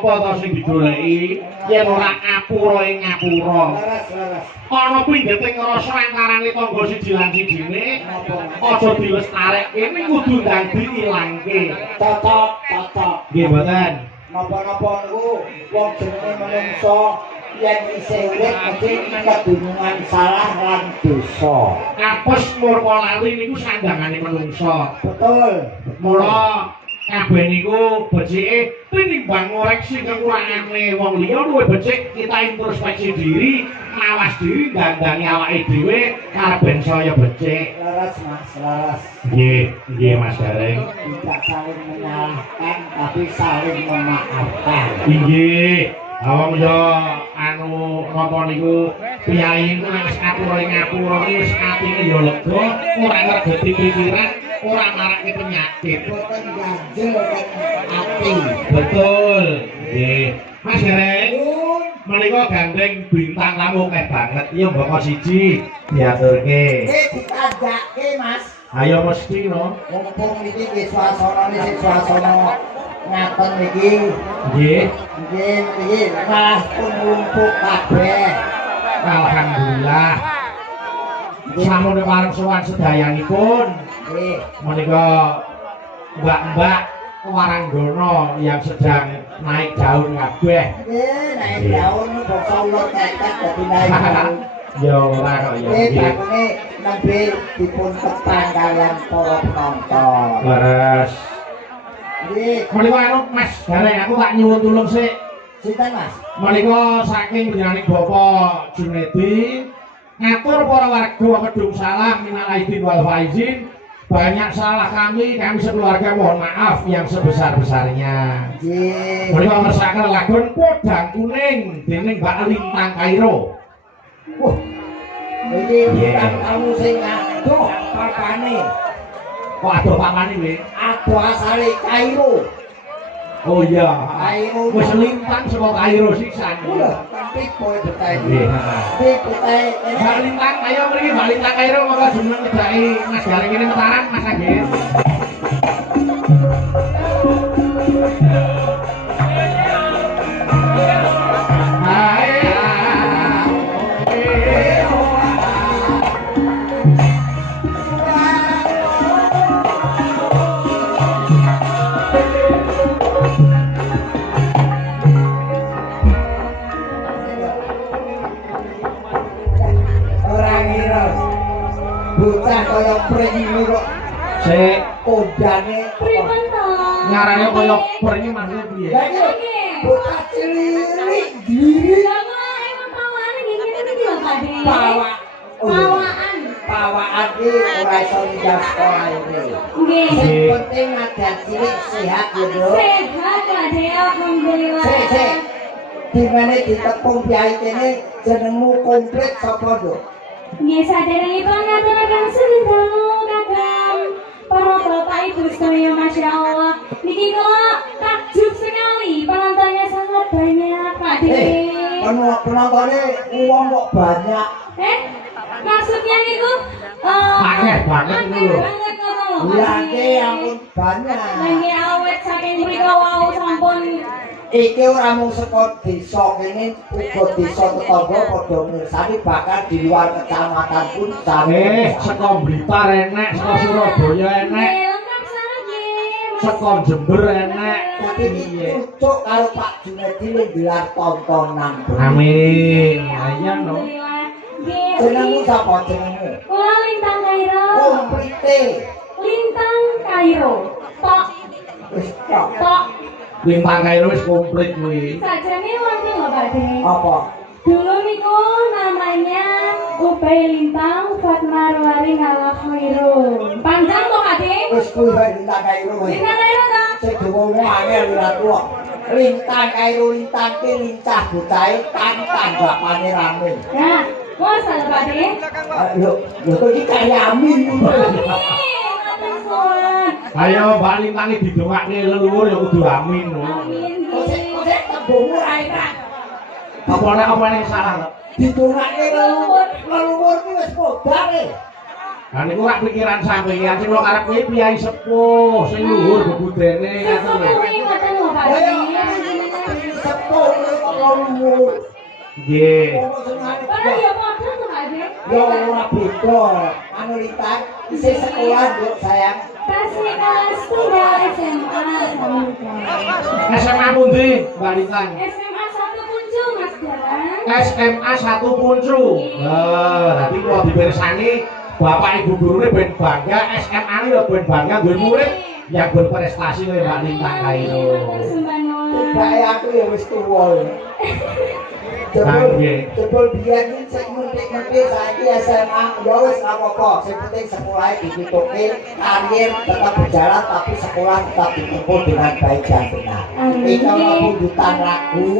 apa to sing digoleki yen ora ngapura ing ngapura. Ana pinggete ngrasa antarane tangga siji lan sijine aja dilestarekke ning kudu ndang diilangke. Cocok. Nggih mboten. Napa-napa niku wong jenenge menungso yen isih urip mesti kedunungan salah lan dosa. Apes murka lali niku sandangane menungso. Betul. Mula kabeh niku becike tinimbang ngoreksi kekurangane wong liya luwih becik kita introspeksi diri, mawas diri dandangi awake dhewe karep saya becik. Laras Mas, laras. Nggih Mas Gareng. Tidak saling menyalahkan tapi saling memaafkan. Inggih. Awang yo anu napa niku piyai niku nek ngapura iki wis atine yo lega, ora ngregeti pikiran, ora marake penyakit. Boten ganjel ati. Betul. Nggih. Mas Gareng, menika gandeng bintang tamu akeh banget. Iya mbok siji diaturke. Ditanjake Mas. Ayo mesti no. Mumpung iki wis suasanane sing suasana ngaten iki. Nggih. Nggih, malah pun ngumpul kabeh. Alhamdulillah. Sampun pareng sowan sedayanipun. Nggih. Menika mbak-mbak Waranggono yang sedang naik daun kabeh. Nggih, naik daun bangsa ulo tetek dadi naik daun. Ya ora kok ya. Nggih, bakune nembe dipun petang kalian para penonton. Leres. Nggih, Menika anu Mas Gareng aku tak nyuwun tulung sik. sinten Mas? Menika saking panjenengan Bapak Junedi ngatur para warga Kedung Salam minal aidin wal faizin. Banyak salah kami sekeluarga mohon maaf yang sebesar-besarnya. Nggih. Menika ngersakaken lagon Podang Kuning dening Mbak Lintang Kairo. Wah. Iki bukan kamu sing adoh papane. Kok adoh pamane kowe? Adoh asale Kairo. Oh iya. Kairo. Wis lintang saka Kairo sisan. Lho, tapi kowe betah iki. Nggih, heeh. Iki betah Mbak Lintang, ayo mriki Mbak Lintang Kairo monggo jeneng ngedaki Mas Gareng ini metaran Mas Agil. bocah kaya pring kok Sik kodane Pripun to? ngarane kaya pring maksudnya piye? lha iki bocah cilik diri Lah kok emang pawane nggih ngene iki lho Pak De. pawak Pawaan. pawaan iki ora iso ninggal sekolah iki Nggih. sing penting adat cilik sehat ya Dok Sehat Pak De, alhamdulillah. sik dimana ditepung piye kene jenengmu komplit sapa Dok Nggih saderengipun ngaturaken sedaya Kakang para bapak ibu sedaya Masya Allah. Niki kula takjub sekali penontonnya sangat banyak Pak De. penontonnya uang kok banyak Maksudnya niku Akeh banget niku lho. banget ngono lho. iya ke ampun banyak Nggih awet saking mriko wau sampun iki ora mung saka desa kene uga desa tetangga padha mirsani bahkan di luar kecamatan pun sami Saka Blitar enek, saka Surabaya enek, lengkap sana nggih. saka Jember enek. tapi iki cocok karo Pak Junedi ning gelar tontonan Amin. Ayo no. Alhamdulillah. Nggih. jenengmu sapa jenengmu Kula Lintang Kairo. komplite Lintang Kairo. Tok wis tok tok. Lintang Kairo wis komplit kuwi. Sajane wonten lho Pak De. apa Dulu niku namanya Ubay Lintang Fatmarwari Ngalah Khairun. Panjang kok Pak De? wis kuwi bae lintang kairo kowe Lintang Kairo ta? sing diwong angel liratu lintang kairo lintang ki lincah bocahe tanggapane rame Nah, mosok lho Pak De. lho kok iki kaya amin Amin. Matur suwun. Ayo Mbak Lintangi didongakne leluhur ya kudu amin. Amin. kok tembungmu ra enak Apa nek salah to? didongakne leluhur ki wis podang e Lah niku lak pikiran sampeyan sing kula karep kuwi piyai sepuh sing luhur bebudene Sesuk ngoten lho. kuwi ngoten lho Pak De. sepuh kok luwur. Nggih. Padahal ya padha to Pak De. Ya ora beda. Anu Rita isih sekolah, Nduk, sayang. Kasih kelas tunggal SMA sama SMA pundi, Mbak Lintang? SMA 1 Puncu Mas Dalang. SMA 1 Puncu. Nanti kalau dibersani Bapak Ibu gurune ben bangga, SMA ini ya ben bangga duwe murid yang berprestasi kaya Mbak Lintang kae lho. Bae aku ya wis tuwa. Jebul biyen iki sing mentik-mentik saiki SMA ya wis ora apa-apa, sing penting sekolah ditutupi, karir tetap berjalan tapi sekolah tetap ditempuh dengan baik dan benar. Iki ana pundutan lagu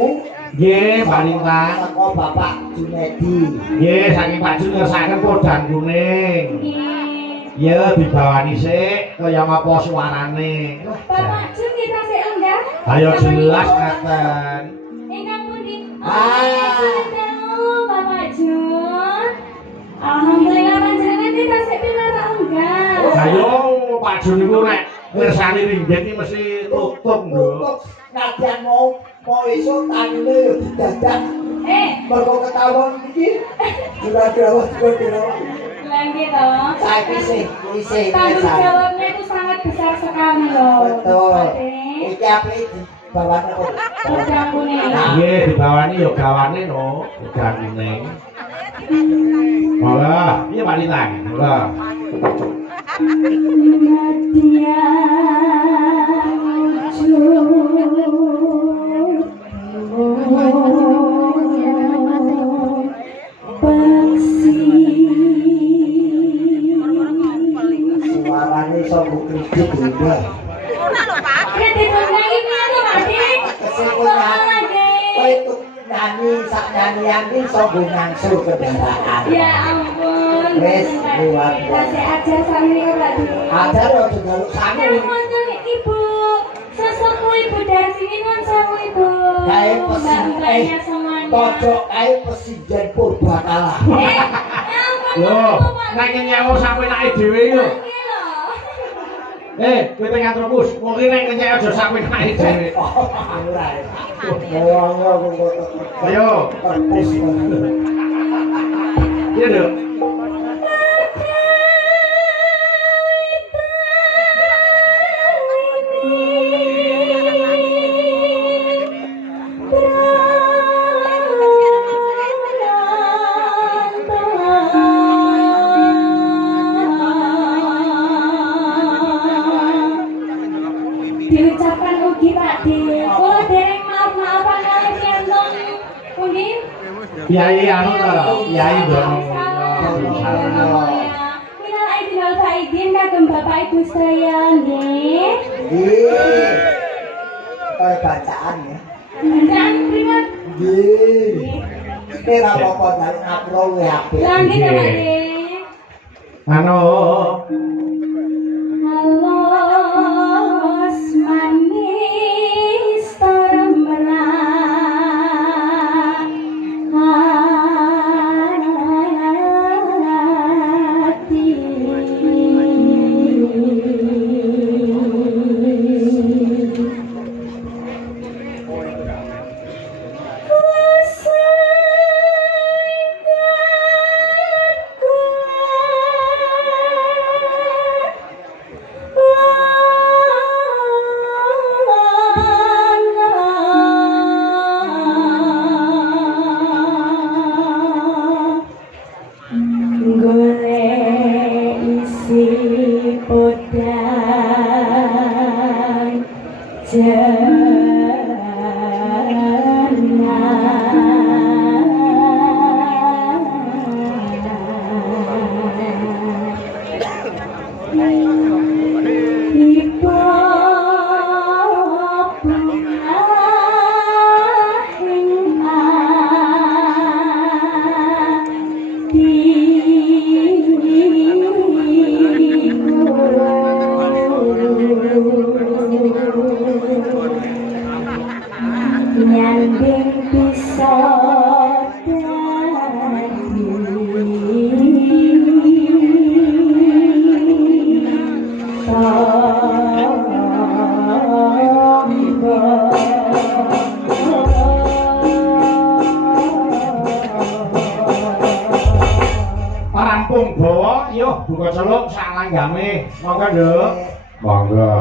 Nggih, Mbak Lintang. saka Bapak Junedi. Nggih, saking Pak Jun ngersakaken podhan kuning. Ya dibawani sik kaya apa suarane. Bapak Jun kita sik enggak? Ayo jelas ngaten. Ingkang pundi? Ah. Bapak Jun. Alhamdulillah panjenengan kita sik pilara enggak? Ayo Pak Jun niku nek ngersani ringgit iki mesti tutup, Nduk. Untuk nadyan mau esuk tanine yo didadak. Mergo ketahuan iki jura-jura. Lagi toh. Saiki isih Tanggung jawabnya itu sangat besar sekali loh. betul. Pak De. Iki ape dibawane kok. Podang kuning. Nggih, dibawani ya gawane no, podhan kuning. Monggo, iya Pak Lintang. Monggo. Suarane iso kredit lho. Kowe tuh nyanyi sak nyanyian iki iso nggo ngangsul kendaraan. Ya ampun. Wes, luar biasa. Kasih aja sami ya Pak De. Ada yo jaluk Kan sami. wonten Ibu sesepuh Ibu Darsi nuwun sewu Ibu. Kae Mbak-mbaknya semuanya. pojok kae presiden Purbakala. Loh, nek nyewa sampe nake dhewe lho. Kowe teng Antrobus, mungkin nek nyewa aja sampe nake dhewe. Ora. Ayo. Iya, Dok. Diucapkan ugi Pak De. Kula dereng maaf-maafan kalih piantun pundi? Kiai anu to, Kiai Dono. Minal aidin wal faizin kagem Bapak Ibu sedaya nggih. Nggih. Kayak bacaan ya. Bacaan pripun? Nggih. Iki ra apa-apa jan ngapro wae apik. Lah nggih to Pak De. Anu, Halos manis termerak hati. Golek isi podang langgame. Monggo, Nduk. Monggo.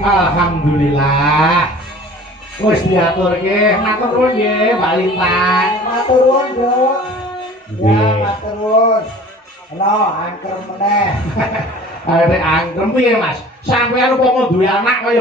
Alhamdulillah. Wis diaturke, matur nuwun nggih, Mbak Lintang. Matur nuwun, Nduk. Ya, matur nuwun. Ono angker meneh. Arek angkem piye, Mas? Sampeyan upama duwe anak kaya